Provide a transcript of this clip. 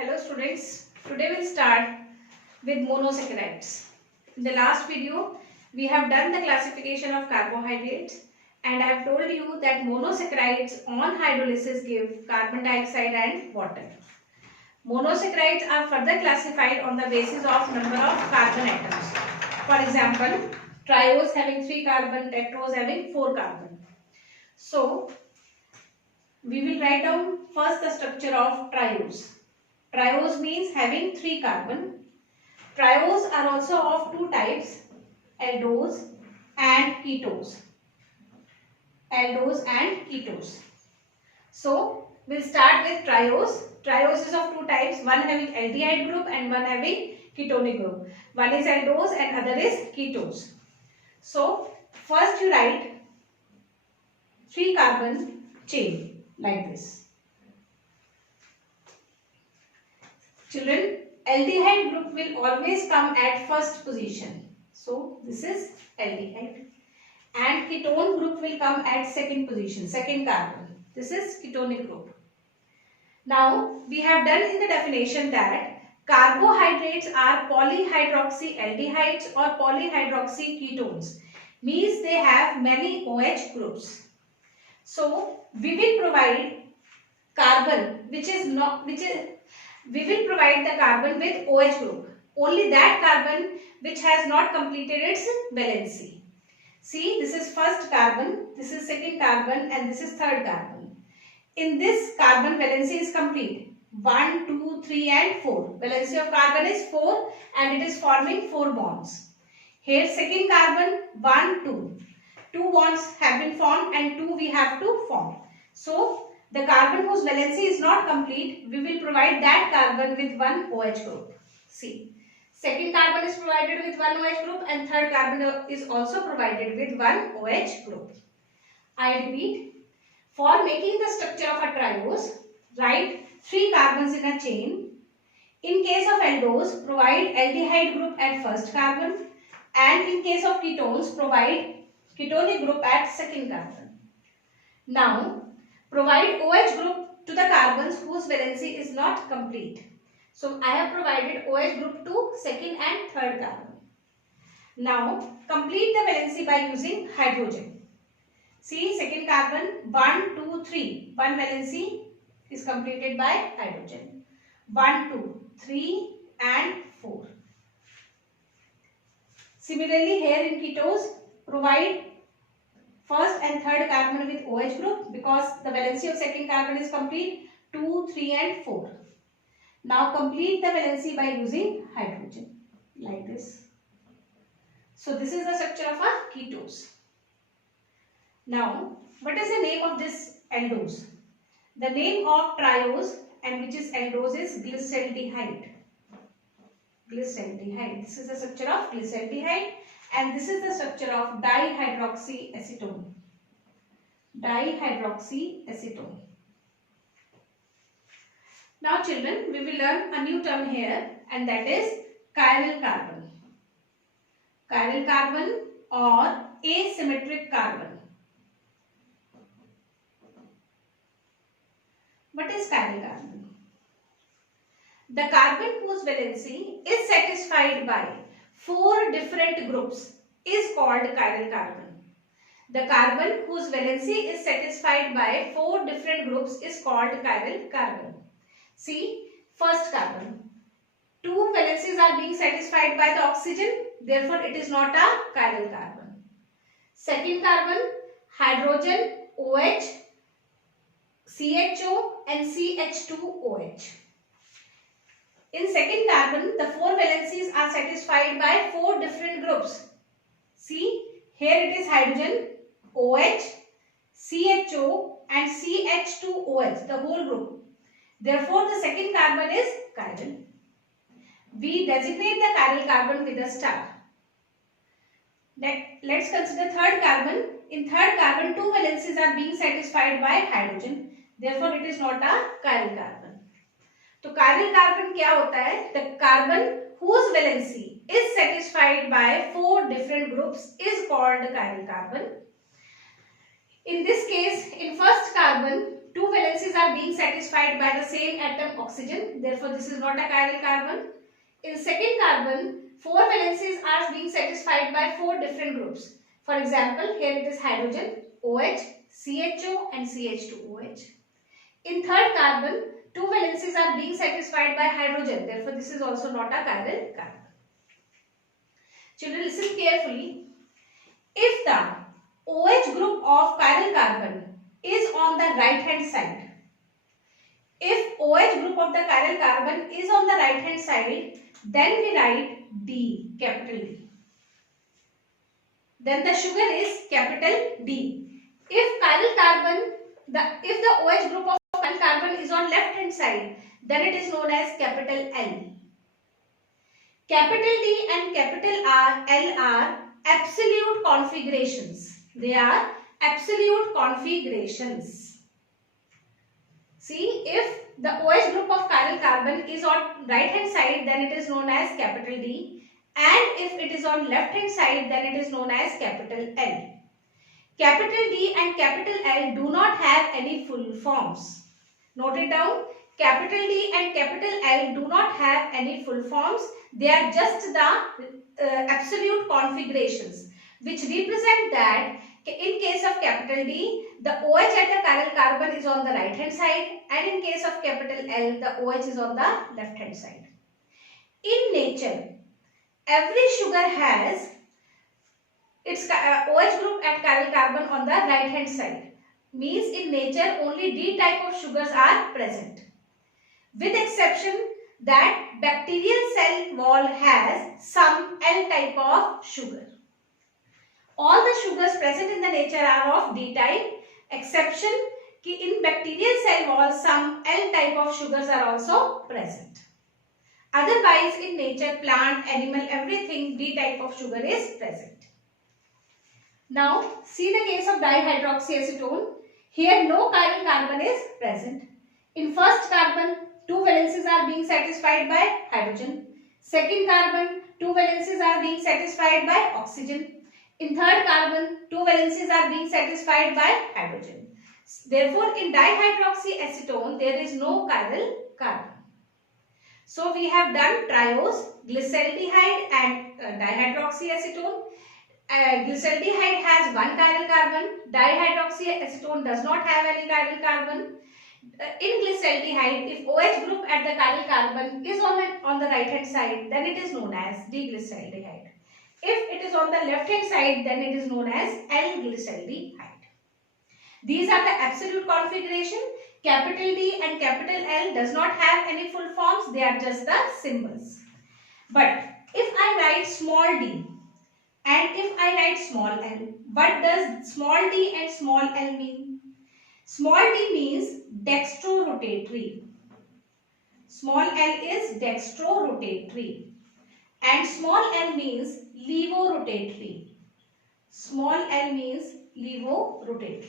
Hello students, today we'll start with monosaccharides. In the last video, we have done the classification of carbohydrates and I have told you that monosaccharides on hydrolysis give carbon dioxide and water. Monosaccharides are further classified on the basis of number of carbon atoms. For example, triose having 3 carbon, tetrose having 4 carbon. So, we will write down first the structure of triose. Triose means having 3 carbon. Triose are also of 2 types, aldose and ketose. Aldose and ketose. So, we'll start with triose. Triose is of 2 types, one having aldehyde group and one having ketonic group. One is aldose and other is ketose. So, first you write 3 carbon chain like this. Children, aldehyde group will always come at first position. So, this is aldehyde. And ketone group will come at second position, second carbon. This is ketonic group. Now, we have done in the definition that carbohydrates are polyhydroxyaldehydes or polyhydroxyketones. Means they have many OH groups. So, we will provide carbon we will provide the carbon with OH group. Only that carbon which has not completed its valency. See, this is first carbon, this is second carbon and this is third carbon. In this, carbon valency is complete. 1, 2, 3 and 4. Valency of carbon is 4 and it is forming 4 bonds. Here second carbon 1, 2. 2 bonds have been formed and 2 we have to form. So, the carbon whose valency is not complete, we will provide that carbon with one OH group. See, second carbon is provided with one OH group and third carbon is also provided with one OH group. I repeat, for making the structure of a triose, write 3 carbons in a chain. In case of aldose, provide aldehyde group at first carbon and in case of ketones, provide ketonic group at second carbon. Now, provide OH group to the carbons whose valency is not complete. So, I have provided OH group to second and third carbon. Now, complete the valency by using hydrogen. See, second carbon 1, 2, 3. One valency is completed by hydrogen. 1, 2, 3 and 4. Similarly, here in ketose, provide first and third carbon with OH group because the valency of second carbon is complete 2, 3 and 4. Now complete the valency by using hydrogen like this. So this is the structure of a ketose. Now what is the name of this aldose? The name of triose and which is aldose is glyceraldehyde. Glyceraldehyde. This is the structure of glyceraldehyde. And this is the structure of dihydroxyacetone. Dihydroxyacetone. Now children, we will learn a new term here and that is chiral carbon. Chiral carbon or asymmetric carbon. What is chiral carbon? The carbon whose valency is satisfied by 4 different groups is called chiral carbon. The carbon whose valency is satisfied by 4 different groups is called chiral carbon. See, first carbon. 2 valencies are being satisfied by the oxygen, therefore it is not a chiral carbon. Second carbon, hydrogen, OH, CHO and CH2OH. In second carbon, the 4 valencies are satisfied by 4 different groups. See, here it is hydrogen, OH, CHO and CH2OH, the whole group. Therefore, the second carbon is chiral. We designate the chiral carbon with a star. Let's consider third carbon. In third carbon, 2 valencies are being satisfied by hydrogen. Therefore, it is not a chiral carbon. तो chiral carbon क्या होता है? The carbon whose valency is satisfied by 4 different groups is called chiral carbon. In this case, in first carbon, two valencies are being satisfied by the same atom oxygen. Therefore, this is not a chiral carbon. In second carbon, four valencies are being satisfied by four different groups. For example, here it is hydrogen, OH, CHO and CH2OH. In third carbon, two valencies are being satisfied by hydrogen. Therefore, this is also not a chiral carbon. Children, listen carefully. If the OH group of chiral carbon is on the right hand side, if OH group of the chiral carbon is on the right hand side, then we write D, capital D. Then the sugar is capital D. If chiral carbon, if the OH group of chiral carbon is on left hand side, then it is known as capital L. Capital D and capital L are absolute configurations. They are absolute configurations. See, if the OH group of chiral carbon is on right hand side, then it is known as capital D, and if it is on left hand side, then it is known as capital L. Capital D and capital L do not have any full forms. Note it down. Capital D and capital L do not have any full forms. They are just the absolute configurations, which represent that in case of capital D, the OH at the chiral carbon is on the right hand side, and in case of capital L, the OH is on the left hand side. In nature, every sugar has its OH group at chiral carbon on the right hand side. Means in nature only D type of sugars are present, with exception that bacterial cell wall has some L type of sugar. All the sugars present in the nature are of D type, exception कि in bacterial cell wall some L type of sugars are also present. Otherwise, in nature, plant, animal, everything D type of sugar is present. Now, see the case of dihydroxyacetone. Here, no chiral carbon is present. In first carbon, two valencies are being satisfied by hydrogen. Second carbon, two valencies are being satisfied by oxygen. In third carbon, two valencies are being satisfied by hydrogen. Therefore, in dihydroxyacetone, there is no chiral carbon. So, we have done triose, glyceraldehyde and dihydroxyacetone. Glyceraldehyde has one chiral carbon. Dihydroxyacetone does not have any chiral carbon. In glyceraldehyde, if OH group at the chiral carbon is on the right hand side, then it is known as D-glyceraldehyde. If it is on the left hand side, then it is known as L-glyceraldehyde. These are the absolute configuration. Capital D and capital L does not have any full forms. They are just the symbols. But if I write small d and if I write small l, what does small d and small l mean? Small d means dextrorotatory. Small l is dextrorotatory. And small l means levorotatory. Small l means levorotatory.